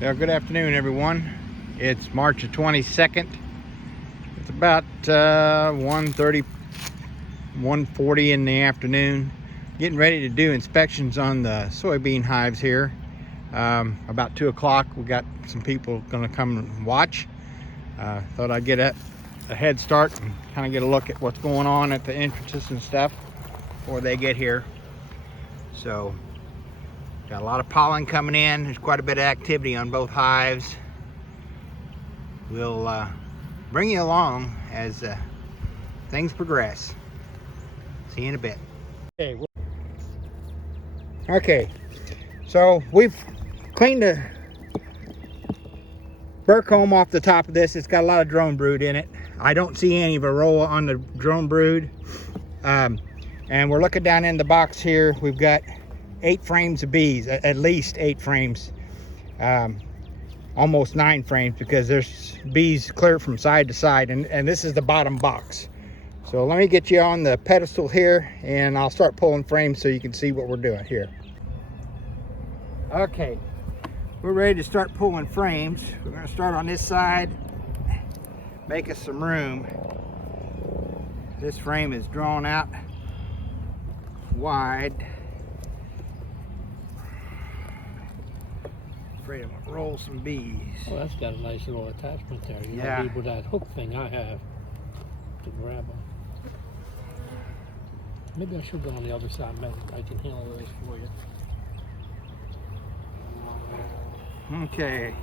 Yeah, good afternoon, everyone. It's March the 22nd. It's about 1:30, 1:40 in the afternoon. Getting ready to do inspections on the soybean hives here. About 2 o'clock, we got some people going to come and watch. Thought I'd get a head start and kind of get a look at what's going on at the entrances and stuff before they get here. So, got a lot of pollen coming in. There's quite a bit of activity on both hives. We'll bring you along as things progress. See you in a bit. Okay, so we've cleaned the burr comb off the top of this. It's got a lot of drone brood in it. I don't see any varroa on the drone brood. And we're looking down in the box here. We've got 8 frames of bees, at least 8 frames, almost 9 frames, because there's bees clear from side to side, and this is the bottom box. So let me get you on the pedestal here, and I'll start pulling frames so you can see what we're doing here. Okay, we're ready to start pulling frames. We're going to start on this side, make us some room. This frame is drawn out wide. Afraid I'm gonna roll some bees. Oh, that's got a nice little attachment there. You Yeah. know, with that hook thing I have to grab them. Maybe I should go on the other side. Maybe I can handle this for you. Okay.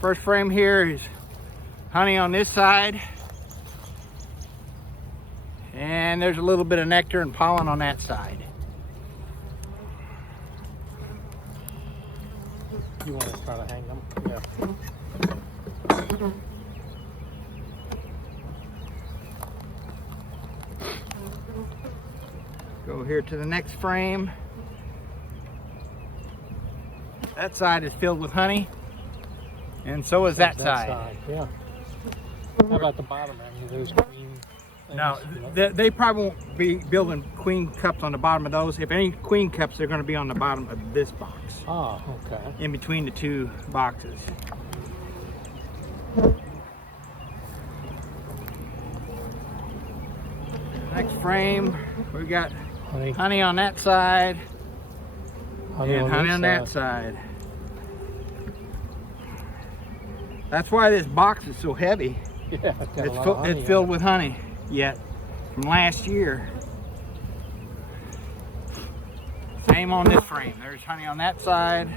First frame here is honey on this side. And there's a little bit of nectar and pollen on that side. You want to try to hang them? Yeah. Go here to the next frame. That side is filled with honey, and so is that side. Yeah. How about the bottom? I mean, those queen things, No, you know? they probably won't be building queen cups on the bottom of those. If any queen cups, they're going to be on the bottom of this box. Oh, okay. In between the 2 boxes. Next frame, we got honey on that side and honey on that side. That's why this box is so heavy. Yeah, It's filled with honey yet from last year. Same on this frame. There's honey on that side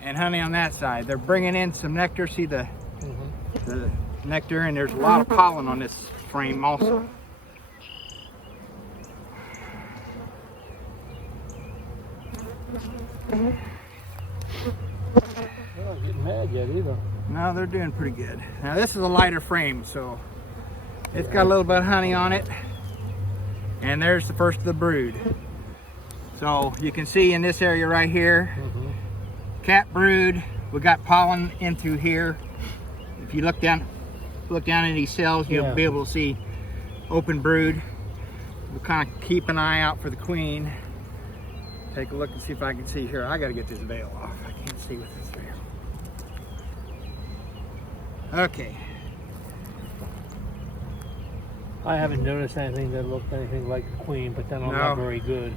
and honey on that side. They're bringing in some nectar. See the nectar, and there's a lot of pollen on this frame also. They're not getting mad yet either. No, they're doing pretty good. Now this is a lighter frame, so it's got a little bit of honey on it. And there's the first of the brood. So you can see in this area right here, cat brood. We got pollen in through here. If you look down in these cells, you'll be able to see open brood. We'll kind of keep an eye out for the queen. Take a look and see if I can see here. I got to get this veil off. I can't see with this veil. Okay. I haven't noticed anything that looked anything like a queen, but then I'm not very good.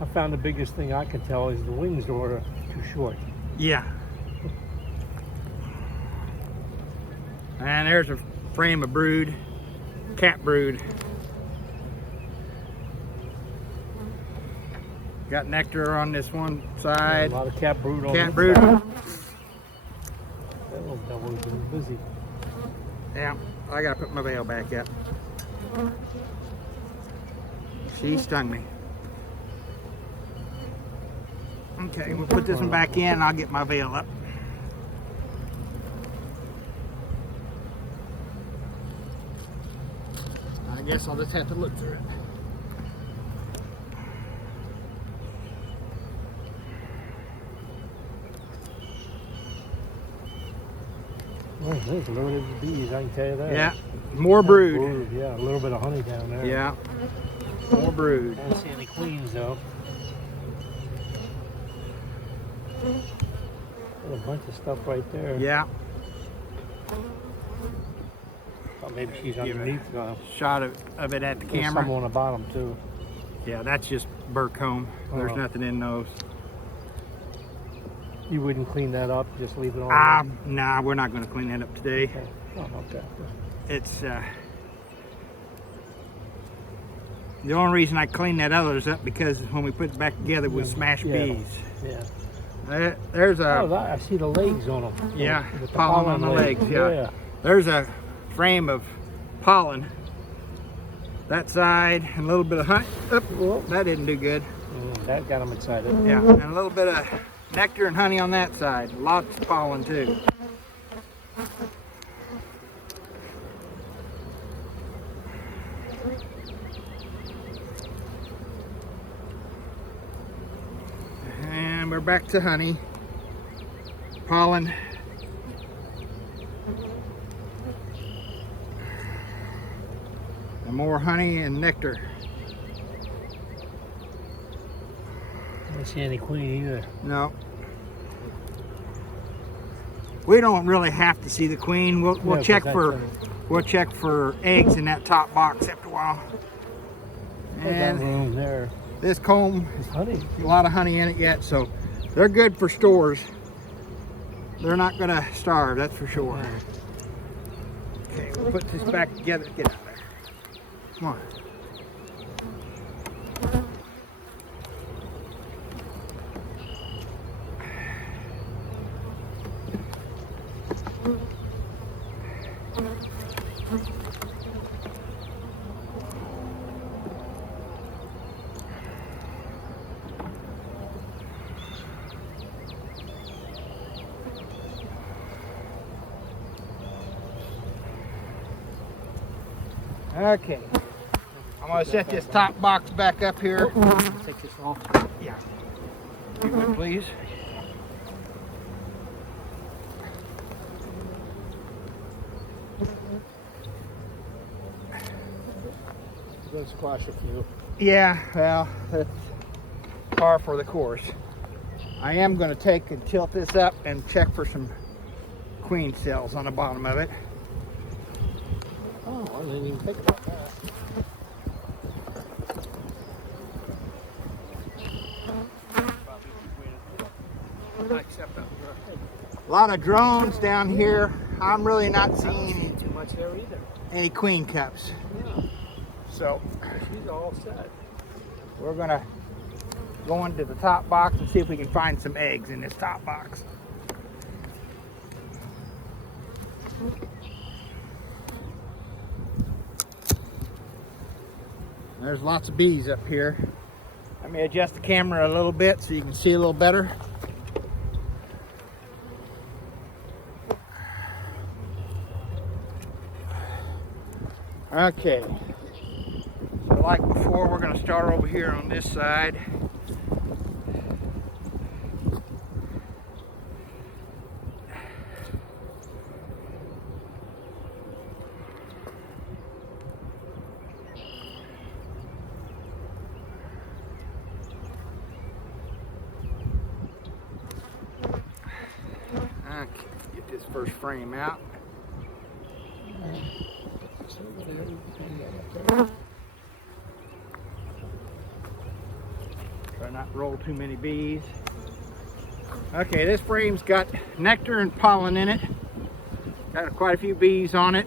I found the biggest thing I can tell is the wings are too short. Yeah. And there's a frame of brood, cat brood. Got nectar on this one side. A lot of cat brood on Cat this brood. side. That little devil's been busy. Yeah, I gotta put my veil back up. She stung me. Okay, we'll put this one back in and I'll get my veil up. I guess I'll just have to look through it. Well, there's a load of bees, I can tell you that. Yeah, more brood. Yeah, a little bit of honey down there. Yeah, more brood. I don't see any queens though. There's a bunch of stuff right there. Yeah. Oh, maybe she's Give a underneath. shot of it at the There's camera. some on the bottom too. Yeah, that's just burr comb. There's Oh. nothing in those. You wouldn't clean that up, just leave it on? Nah, we're not going to clean that up today. Okay. Oh, okay. It's the only reason I clean that others up because when we put it back together we smash bees. Yeah. There's a Oh, I see the legs on them. yeah, With the pollen on the legs. Yeah. There's a frame of pollen. That side and a little bit of honey. Oop, that didn't do good. That got them excited. Yeah, and a little bit of nectar and honey on that side. Lots of pollen too. And we're back to honey, pollen. And more honey and nectar. I don't see any queen either. No. We don't really have to see the queen. We'll check for eggs in that top box after a while. And that room there. This comb is honey. A lot of honey in it yet, so they're good for stores. They're not gonna starve, that's for sure. Okay, we'll put this back together. Get out of there. Come on. Okay, I'm going to set this top box back up here. Take this off. Yeah. You would please. We're going to squash a few. Yeah, well, that's par for the course. I am going to take and tilt this up and check for some queen cells on the bottom of it. Oh, I didn't even think about that. A lot of drones down here. I'm really not seeing Too much there either. any queen cups. Yeah. So She's all set. we're going to go into the top box and see if we can find some eggs in this top box. There's lots of bees up here. Let me adjust the camera a little bit so you can see a little better. Okay, so like before, we're going to start over here on this side. Okay, get this first frame out. Try not to roll too many bees. Okay, this frame's got nectar and pollen in it. Got quite a few bees on it.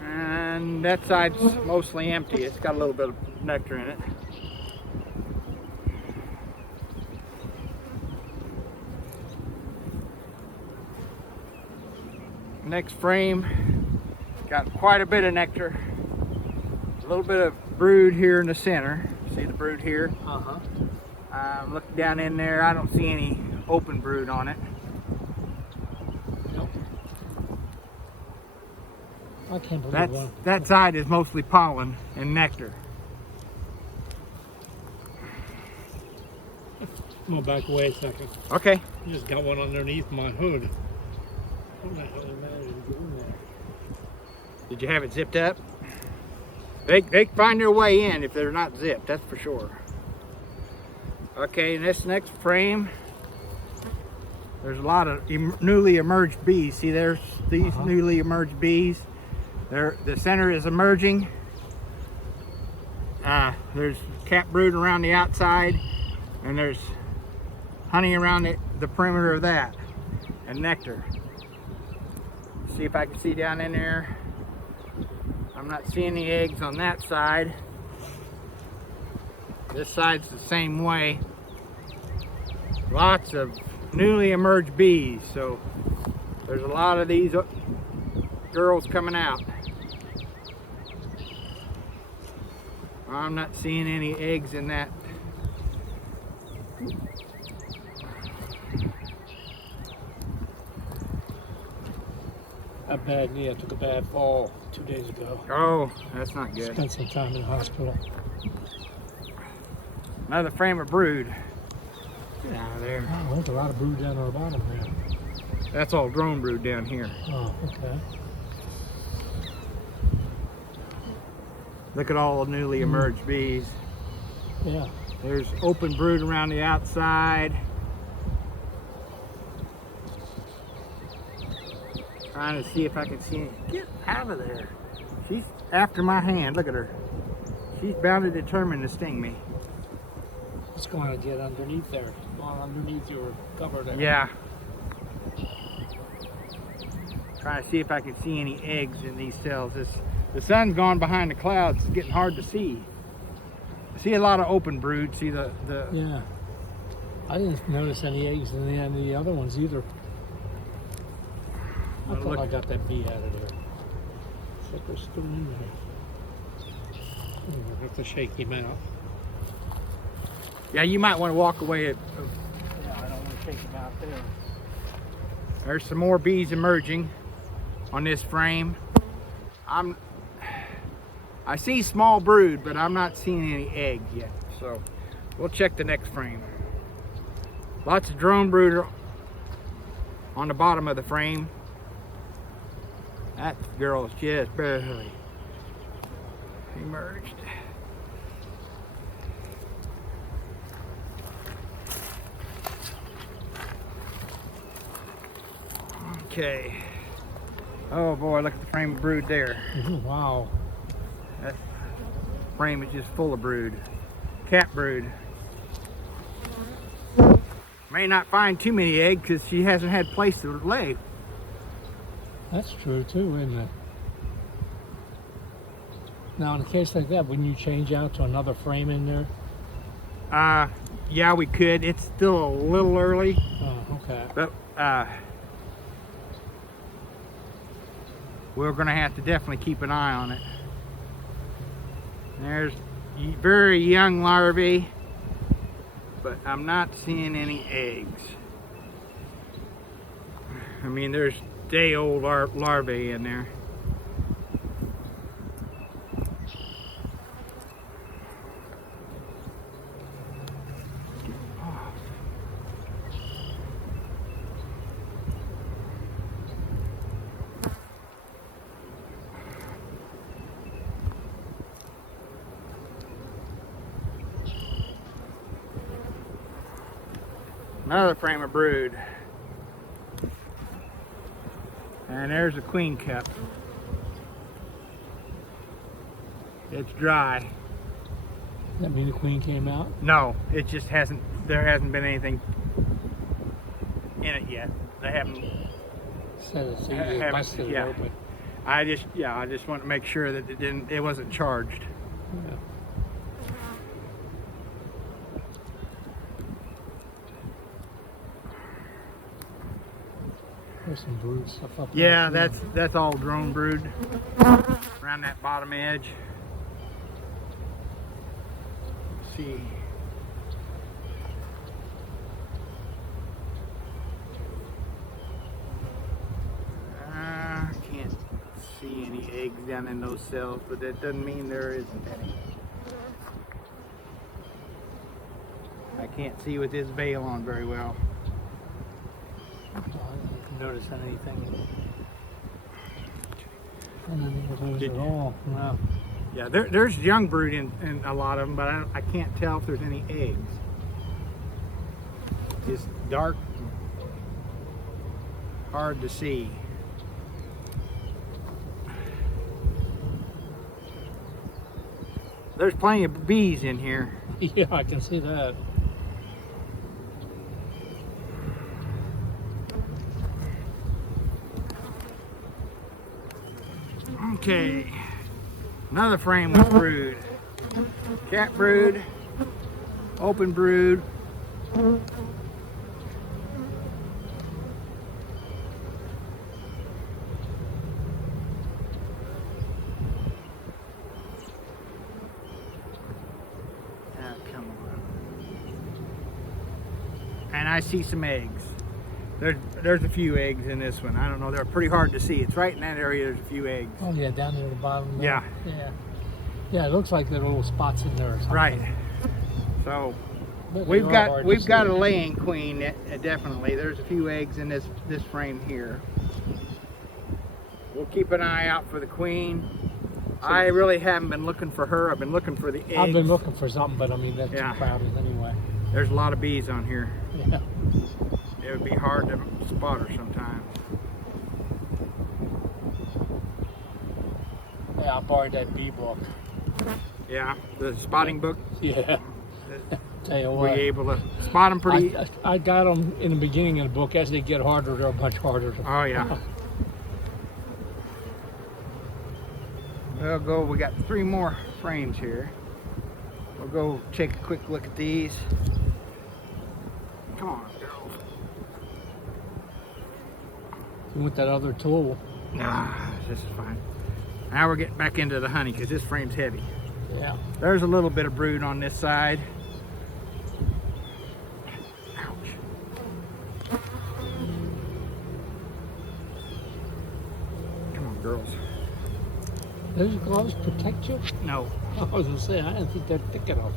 And that side's mostly empty. It's got a little bit of nectar in it. Next frame got quite a bit of nectar, a little bit of brood here in the center. See the brood here? Look down in there, I don't see any open brood on it. Nope. I can't believe that side is mostly pollen and nectar. I'm gonna back away a second. Okay. I just got one underneath my hood. What the hell is that doing there? Did you have it zipped up? They find their way in if they're not zipped, that's for sure. Okay, in this next frame, there's a lot of newly emerged bees. See, there's these newly emerged bees. The center is emerging. There's cap brood around the outside, and there's honey around the perimeter of that, and nectar. See if I can see down in there. I'm not seeing any eggs on that side. This side's the same way. Lots of newly emerged bees, so there's a lot of these girls coming out. I'm not seeing any eggs in that. Not bad. Yeah, I took a bad fall 2 days ago. Oh, that's not good. Spent some time in the hospital. Another frame of brood. Get out of there. Oh, there's a lot of brood down on the bottom there. That's all drone brood down here. Oh, okay. Look at all the newly emerged bees. Yeah. There's open brood around the outside. Trying to see if I can see it. Get out of there. She's after my hand. Look at her. She's bound and determined to sting me. It's going to get underneath there. Going underneath your cover there. Yeah. Trying to see if I can see any eggs in these cells. The sun's gone behind the clouds. It's getting hard to see. I see a lot of open brood. See the Yeah. I didn't notice any eggs in any of the other ones either. I thought I got that bee out of there. Looks like they're still in there. I have to shake him out. Yeah, you might want to walk away. Yeah, I don't want to shake him out there. There's some more bees emerging on this frame. I see small brood, but I'm not seeing any eggs yet. So we'll check the next frame. Lots of drone brood on the bottom of the frame. That girl's just barely emerged. Okay. Oh boy, look at the frame of brood there. Wow. That frame is just full of brood. Cat brood. May not find too many eggs because she hasn't had place to lay. That's true too, isn't it? Now in a case like that, wouldn't you change out to another frame in there? Yeah, we could. It's still a little early. Oh, okay. But we're gonna have to definitely keep an eye on it. There's very young larvae, but I'm not seeing any eggs. I mean, there's day-old larvae in there. Another frame of brood. And there's a queen cup. It's dry. Does that mean the queen came out? No, it just hasn't, there hasn't been anything in it yet. They haven't. Said it's either busted Yeah. open. I just want to make sure that it wasn't charged. Yeah. There's some brood stuff up there. Yeah, that's all drone brood around that bottom edge. Let's see. Can't see any eggs down in those cells, but that doesn't mean there isn't any. I can't see with this veil on very well. I didn't notice anything. I didn't notice at all. Wow. Yeah, there's young brood in a lot of them, but I can't tell if there's any eggs. just dark, hard to see. There's plenty of bees in here. Yeah, I can see that. Okay, another frame with brood. Cat brood, open brood. Come on. And I see some eggs. There's a few eggs in this one. I don't know, they're pretty hard to see. It's right in that area, there's a few eggs. Oh yeah, down near the bottom there. Yeah. Yeah. Yeah, it looks like there are little spots in there or something. Right. So But we've they are hard to got see. a laying queen, definitely. There's a few eggs in this frame here. We'll keep an eye out for the queen. I really haven't been looking for her. I've been looking for the eggs. I've been looking for something, but I mean that's Yeah. too crowded anyway. There's a lot of bees on here. Yeah. It would be hard to spot her sometimes. Yeah, I borrowed that bee book. Yeah, the spotting book. Yeah. Tell you Were what. you able to spot them pretty? I got them in the beginning of the book. As they get harder, they're much harder to Oh yeah. We'll go. We got 3 more frames here. We'll go take a quick look at these. Come on, girls. with that other tool. Nah, this is fine. Now we're getting back into the honey because this frame's heavy. Yeah. There's a little bit of brood on this side. Ouch. Come on, girls. Those gloves protect you? No. I was gonna say, I didn't think they're thick enough.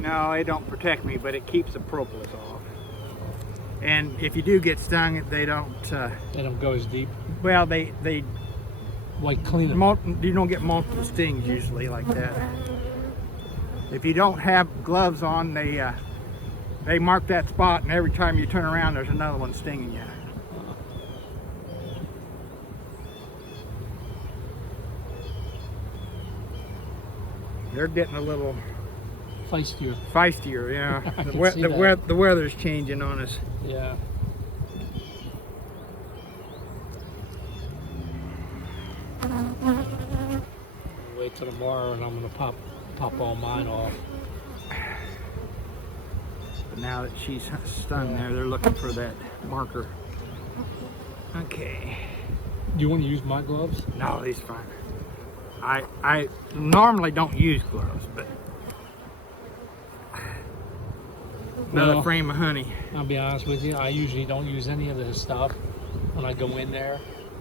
No, they don't protect me, but it keeps the propolis off. And if you do get stung, they don't. They don't go as deep. Well, they Like clean them. you don't get multiple stings usually like that. If you don't have gloves on, they mark that spot, and every time you turn around, there's another one stinging you. They're getting a little Feistier. feistier, yeah. I can see that. The weather's changing on us. Yeah. Wait till tomorrow and I'm gonna pop all mine off. But now that she's stung there, they're looking for that marker. Okay. Do you want to use my gloves? No, these fine. I normally don't use gloves, but another Well, frame of honey. I'll be honest with you, I usually don't use any of this stuff when I go in there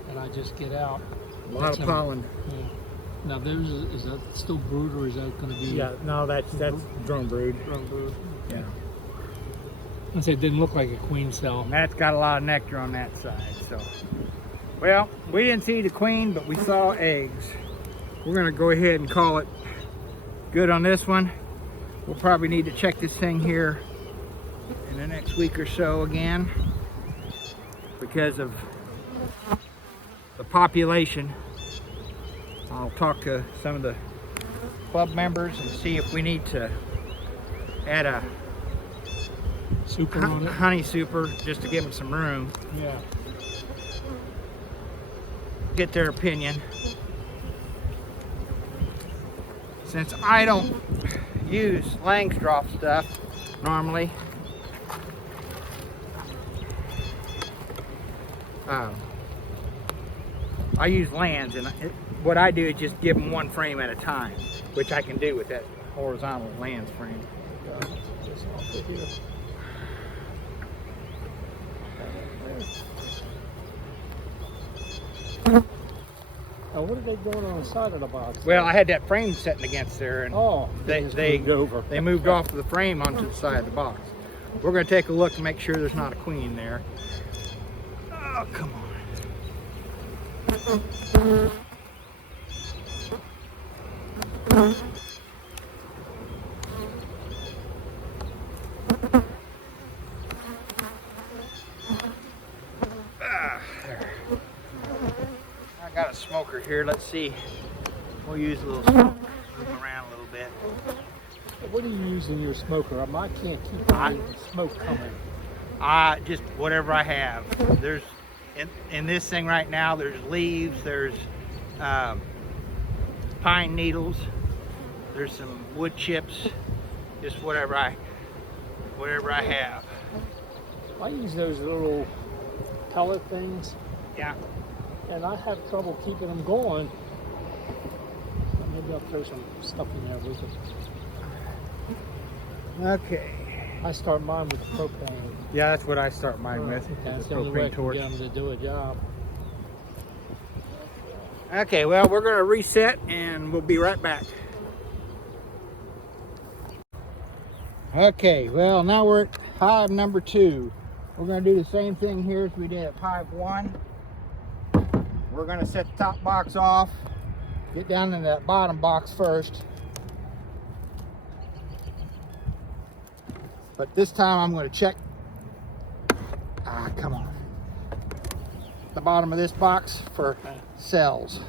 and I just get out. A lot of pollen. Yeah. Now there's is that still brood or is that gonna be Yeah, no, that's drone brood. drone brood? Yeah. I said it didn't look like a queen cell. And that's got a lot of nectar on that side, so. Well, we didn't see the queen, but we saw eggs. We're gonna go ahead and call it good on this one. We'll probably need to check this thing here in the next week or so again because of the population. I'll talk to some of the club members and see if we need to add a Super on it? honey super just to give them some room. Yeah. Get their opinion. Since I don't use Langstroth stuff normally, I use Lands, and what I do is just give them one frame at a time, which I can do with that horizontal Lands frame. Just off of here. Oh, what are they doing on the side of the box? Well, I had that frame sitting against there, and Oh, they just they moved over. they moved off the frame onto the side of the box. We're going to take a look and make sure there's not a queen there. Oh, come on. smoker here. Let's see. We'll use a little smoke, move around a little bit. What do you use in your smoker? I can't keep any smoke coming. Just whatever I have. There's in this thing right now. There's leaves. There's pine needles. There's some wood chips. Just whatever I have. I use those little pellet things. Yeah. And I have trouble keeping them going. Maybe I'll throw some stuff in there with it. Okay. I start mine with propane. Yeah, that's what I start mine with. That's the the only way I propane can torch. get them to do a job. Okay, well, we're going to reset and we'll be right back. Okay, well, now we're at hive number 2. We're going to do the same thing here as we did at hive 1. We're going to set the top box off, get down in that bottom box first. But this time I'm going to check, come on, the bottom of this box for cells.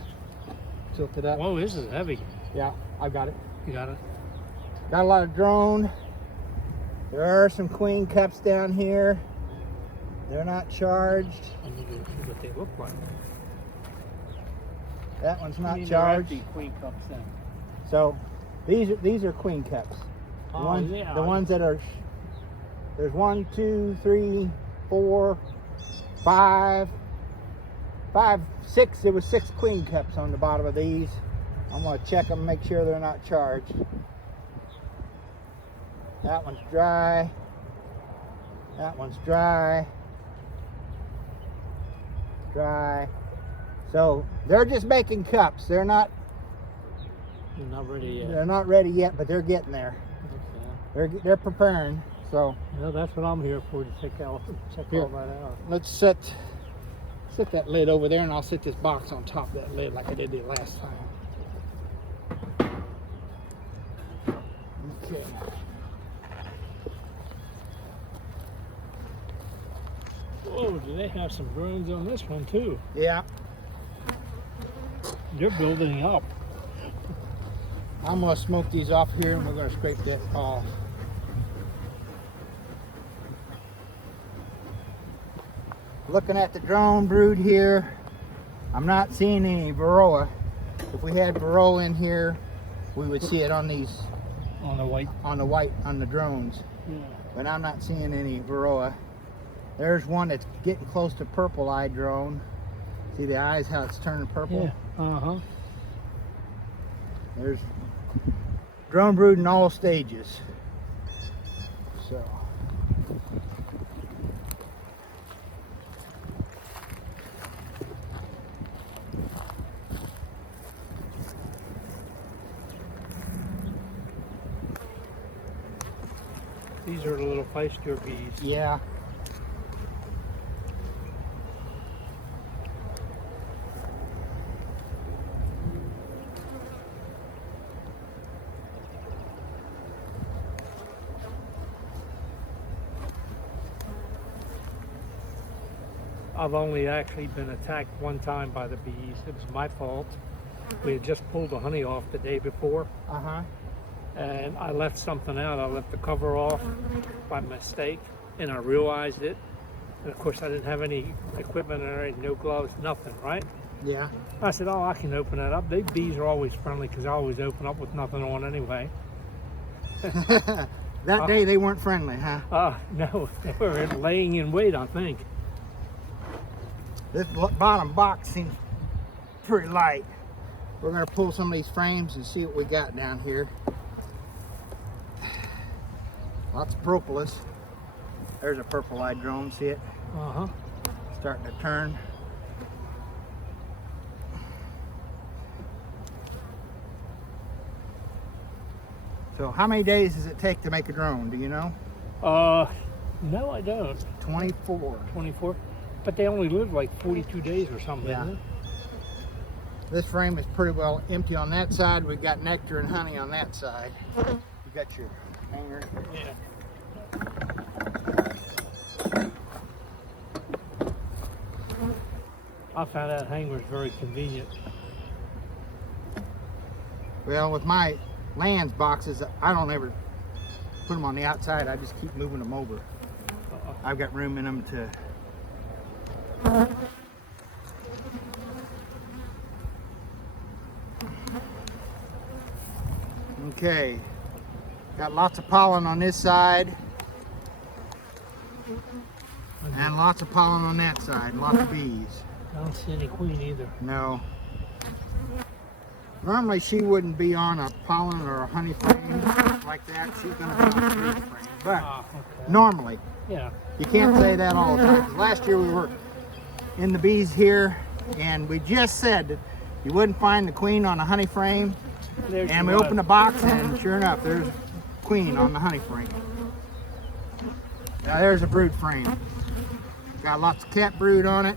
Tilt it up. Whoa, this is heavy. Yeah, I've got it. You got it? Got a lot of drone. There are some queen cups down here. They're not charged. I need to see what they look like. That one's not These are charged. empty queen cups then. So these are queen cups. The Oh, ones, yeah. the ones that are, there's 1, 2, 3, 4, 5, 6. There was 6 queen cups on the bottom of these. I'm going to check them, make sure they're not charged. That one's dry. That one's dry. Dry. So they're just making cups. They're not ready yet. They're not ready yet, but they're getting there. Okay. They're preparing. So Well, that's what I'm here for, to check all that out. let's set that lid over there, and I'll set this box on top of that lid like I did the last time. Okay. Whoa, do they have some drones on this one too? Yeah, They're building up. I'm gonna smoke these off here, and we're gonna scrape that off. Looking at the drone brood here, I'm not seeing any varroa. If we had varroa in here, we would see it on these, On the white. on the drones. Yeah. But I'm not seeing any varroa. There's one that's getting close to purple eye drone. See the eyes, how it's turning purple? Yeah. Uh-huh. There's drone brood in all stages. So. These are the little Feister bees. Yeah. I've only actually been attacked one time by the bees. It was my fault. We had just pulled the honey off the day before, Uh-huh. and I left something out. I left the cover off by mistake, and I realized it. And of course, I didn't have any equipment or no gloves, nothing, right? Yeah. I said, oh, I can open that up. They bees are always friendly because I always open up with nothing on anyway. That day they weren't friendly, huh? No, they were laying in wait, I think. This bottom box seems pretty light. We're going to pull some of these frames and see what we got down here. Lots of propolis. There's a purple-eyed drone, see it? Uh-huh. Starting to turn. So how many days does it take to make a drone, do you know? No, I don't. 24. 24. But they only live like 42 days or something, Yeah. isn't it? This frame is pretty well empty on that side. We've got nectar and honey on that side. You got your hanger. Yeah. I found that hanger is very convenient. Well, with my lands boxes, I don't ever put them on the outside. I just keep moving them over. I've got room in them to. Okay, got lots of pollen on this side and lots of pollen on that side, lots of bees. I don't see any queen either. No. Normally she wouldn't be on a pollen or a honey frame like that. She's going to be on a fruit frame. But normally, yeah, you can't say that all the time. 'Cause last year we were in the bees here and we just said that you wouldn't find the queen on a honey frame. And we opened the box and sure enough, there's a queen on the honey frame. Now there's a brood frame. Got lots of cat brood on it.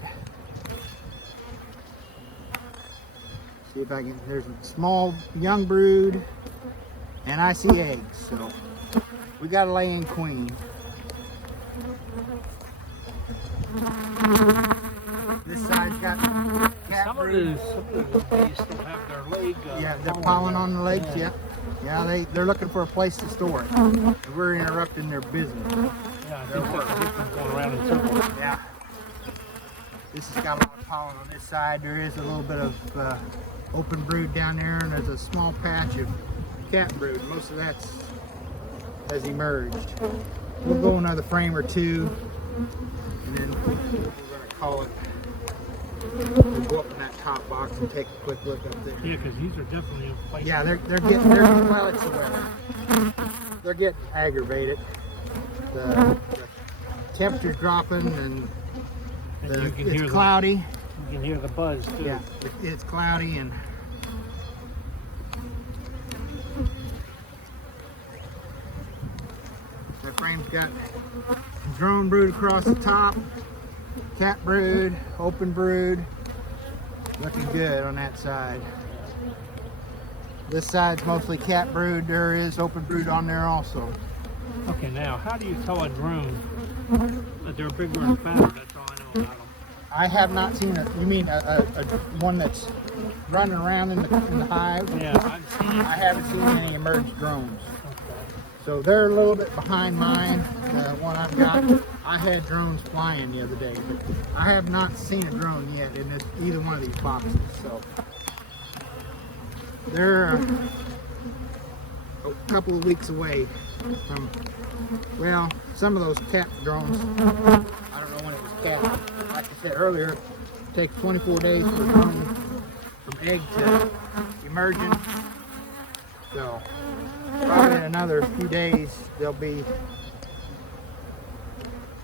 See if I can, there's a small young brood and I see eggs. So we got a laying queen. This side's got cat brood. Some of the bees still have their leg. Yeah, they're pollen on the legs. Yeah, yeah. They're looking for a place to store it. And we're interrupting their business. Yeah, I think that's going around in circles. Yeah. This has got a lot of pollen on this side. There is a little bit of open brood down there, and there's a small patch of cat brood. Most of that has emerged. We'll go another frame or two, and then we're going to call it. We'll go up in that top box and take a quick look up there. Yeah, because these are definitely in place. Yeah, they're getting well, it's the weather. They're getting aggravated. The temperature's dropping and it's cloudy. You can hear the buzz too. Yeah, it's cloudy and the frame's got drone brood across the top, cat brood, open brood. Looking good on that side. This side's mostly cat brood. There is open brood on there also. Okay, now how do you tell a drone that they're bigger and fatter? That's all I know about them. I have not seen a. You mean a one that's running around in the hive? Yeah, I've seen it. I haven't seen any emerged drones. Okay. So they're a little bit behind mine. The one I've got, I had drones flying the other day, but I have not seen a drone yet in either one of these boxes. So they're a couple of weeks away from. Well, some of those cat drones. I don't know when it was cat. Like I said earlier, it takes 24 days for a drone from egg to emerging. So probably in another few days there'll be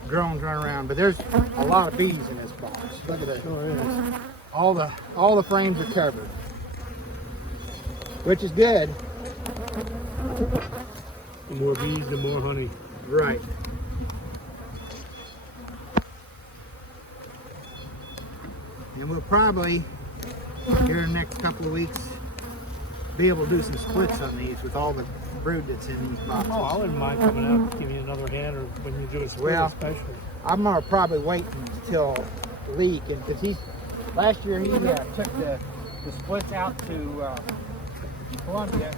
drones running around. But there's a lot of bees in this box. Look at that. Sure is. All the frames are covered, which is good. The more bees, the more honey. Right. And we'll probably, here in the next couple of weeks, be able to do some splits on these with all the brood that's in these boxes. Oh, I wouldn't mind coming out, giving you another hand, or when you do a split especially. I'm gonna probably wait until Lee can, because last year he took the splits out to Columbia.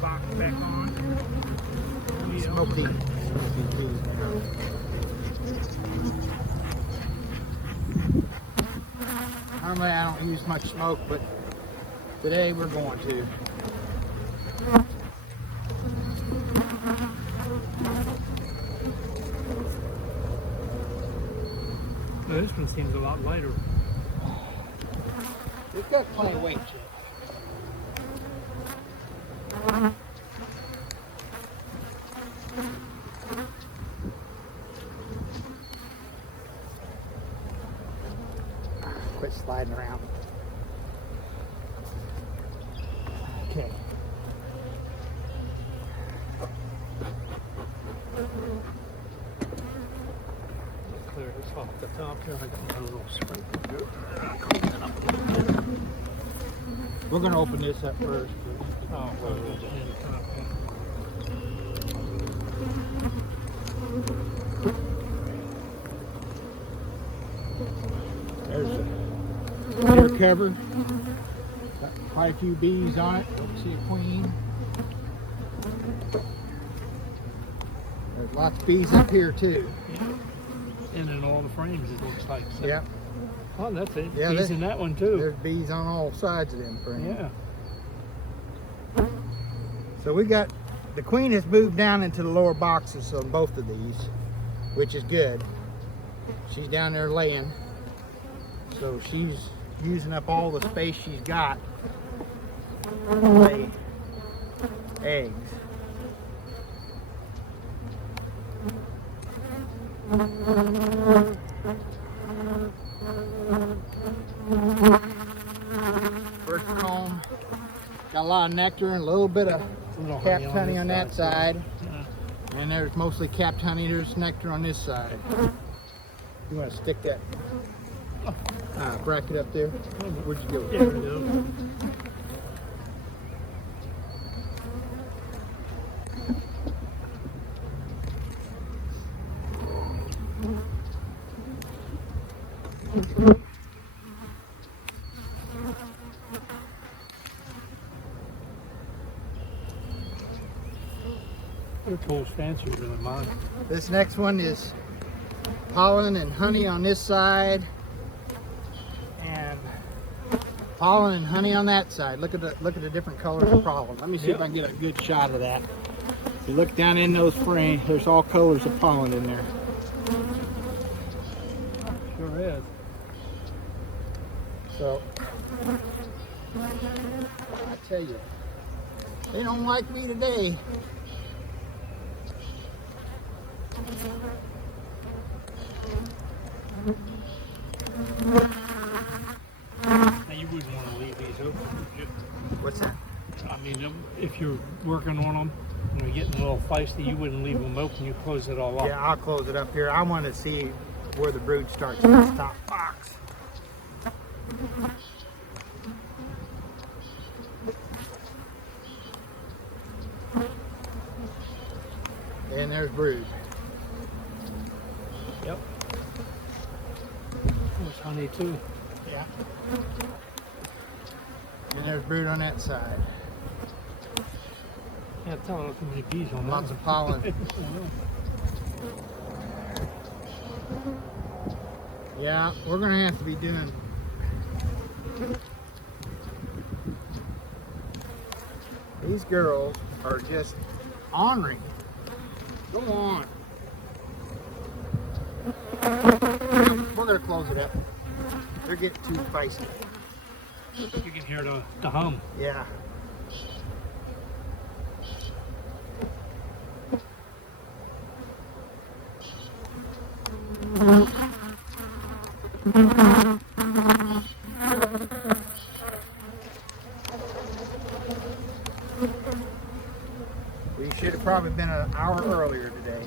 Box back on. Smoky. Normally I don't use much smoke, but today we're going to. Now, this one seems a lot lighter. It's got plenty of weight to it. Quit sliding around. Okay. Clear this off the top here. I got a little sprinkle. We're going to open this up first. Oh, well, There's a clear cover. Quite a few bees on it. See a queen. There's lots of bees up here too. Yeah. And in all the frames, it looks like. So. Yeah. Oh, that's it. Yeah, Bees in that one too. There's bees on all sides of them frames. Yeah. So we got, the queen has moved down into the lower boxes on both of these, which is good. She's down there laying. So she's using up all the space she's got to lay eggs. First comb, got a lot of nectar and a little bit of capped honey on that side. Yeah. And there's mostly capped honey, there's nectar on this side. You want to stick that bracket up there? Where'd you go? There we go. Your tool's fancier than mine. This next one is pollen and honey on this side, and pollen and honey on that side. Look at the different colors of pollen. Let me see if I can get a good shot of that. If you look down in those frames, there's all colors of pollen in there. Sure is. So I tell you, they don't like me today. Now you wouldn't want to leave these open, would you? What's that? I mean, if you're working on them, you know, getting a little feisty, you wouldn't leave them open. You close it all up. Yeah, I'll close it up here. I want to see where the brood starts in this top box. And there's brood. Yep. There's honey too. Yeah. And there's brood on that side. Can't tell. Look how many bees on Lots that. of pollen. Yeah, we're gonna have to be doing these girls are just ornery. Go on. We're gonna close it up. They're getting too feisty. You can hear the hum. Yeah. We should have probably been an hour earlier today.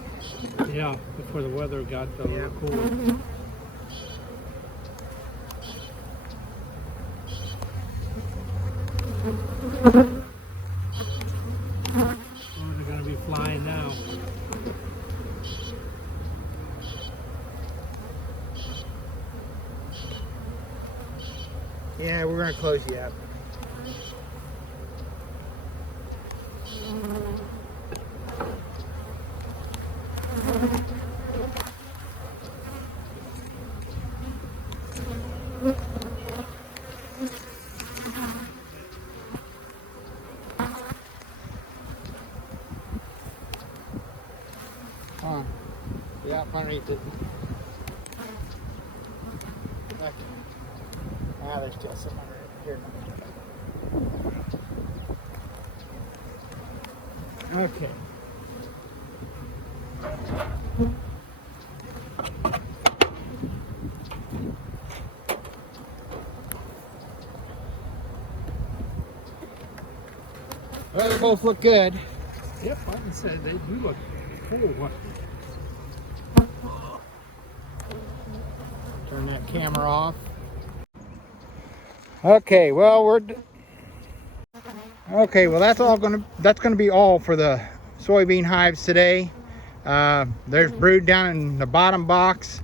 Yeah, before the weather got a little cool. They're going to be flying now. Yeah, we're gonna close you up. Come on. Yeah, up underneath it. Okay. Ah, there's still some under it. Here. Okay. Well, they both look good. Yep, I can say they do look cool. Turn that camera off. Okay, well that's gonna be all for the soybean hives today. There's brood down in the bottom box.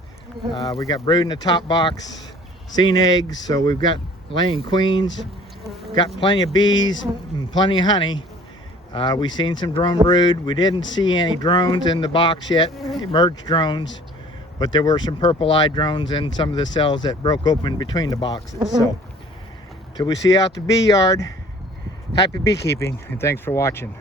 We got brood in the top box, seen eggs, so we've got laying queens. got plenty of bees and plenty of honey. We seen some drone brood. We didn't see any drones in the box yet, emerged drones, but there were some purple-eyed drones in some of the cells that broke open between the boxes. So till we see you out the bee yard, happy beekeeping, and thanks for watching.